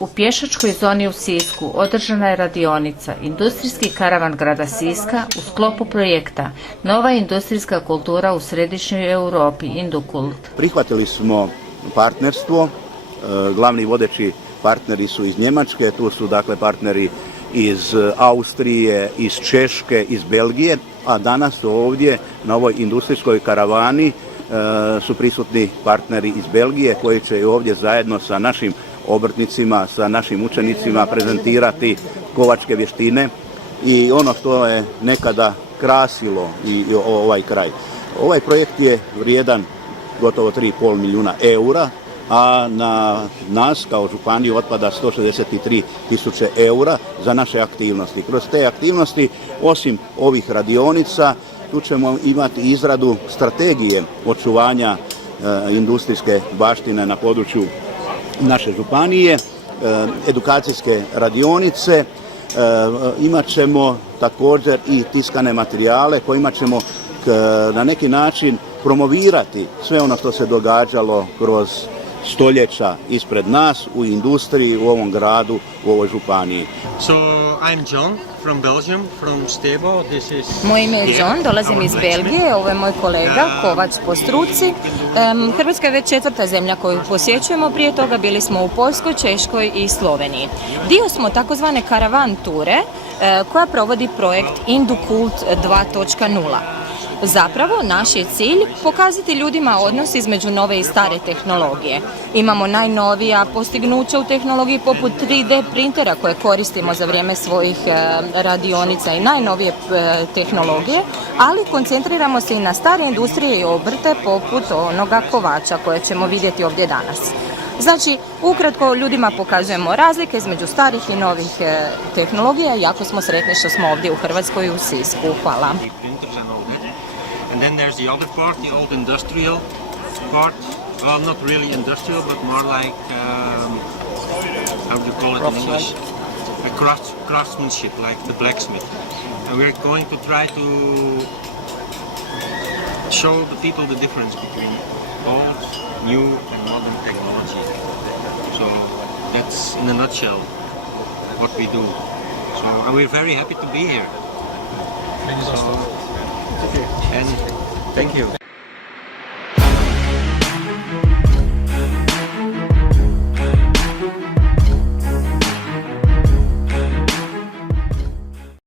U pješačkoj zoni u Sisku održana je radionica Industrijski karavan grada Siska u sklopu projekta Nova industrijska kultura u središnjoj Europi, Indukult. Prihvatili smo partnerstvo, glavni vodeći partneri su iz Njemačke, tu su dakle partneri iz Austrije, iz Češke, iz Belgije, a danas ovdje na ovoj industrijskoj karavani su prisutni partneri iz Belgije koji će ovdje zajedno sa našim obrtnicima, sa našim učenicima prezentirati kovačke vještine i ono što je nekada krasilo i ovaj kraj. Ovaj projekt je vrijedan gotovo 3,5 milijuna eura, a na nas kao županiju otpada 163 tisuće eura za naše aktivnosti. Kroz te aktivnosti, osim ovih radionica, tu ćemo imati izradu strategije očuvanja industrijske baštine na području naše županije, edukacijske radionice, imat ćemo također i tiskane materijale kojima ćemo na neki način promovirati sve ono što se događalo kroz stoljeća ispred nas u industriji, u ovom gradu, u ovoj županiji. So I'm John from Belgium, from Stebo. This is Moje ime je John, dolazim iz Belgije, ovo je moj kolega, kovač po struci. Hrvatska je već 4. zemlja koju posjećujemo, prije toga bili smo u Poljskoj, Češkoj i Sloveniji. Dio smo takozvane karavan ture koja provodi projekt Indukult 2.0. Zapravo, naš je cilj pokazati ljudima odnos između nove i stare tehnologije. Imamo najnovija postignuća u tehnologiji poput 3D printera koje koristimo za vrijeme svojih radionica i najnovije tehnologije, ali koncentriramo se i na stare industrije i obrte poput onoga kovača koje ćemo vidjeti ovdje danas. Znači, ukratko ljudima pokazujemo razlike između starih i novih tehnologija i jako smo sretni što smo ovdje u Hrvatskoj i u Sisku. Hvala. And then there's the other part, the old industrial part. Well, not really industrial, but more like, how do you call it in English? A craftsmanship, like the blacksmith. And we're going to try to show the people the difference between old, new and modern technology. So that's in a nutshell what we do. So and we're very happy to be here. And thank you.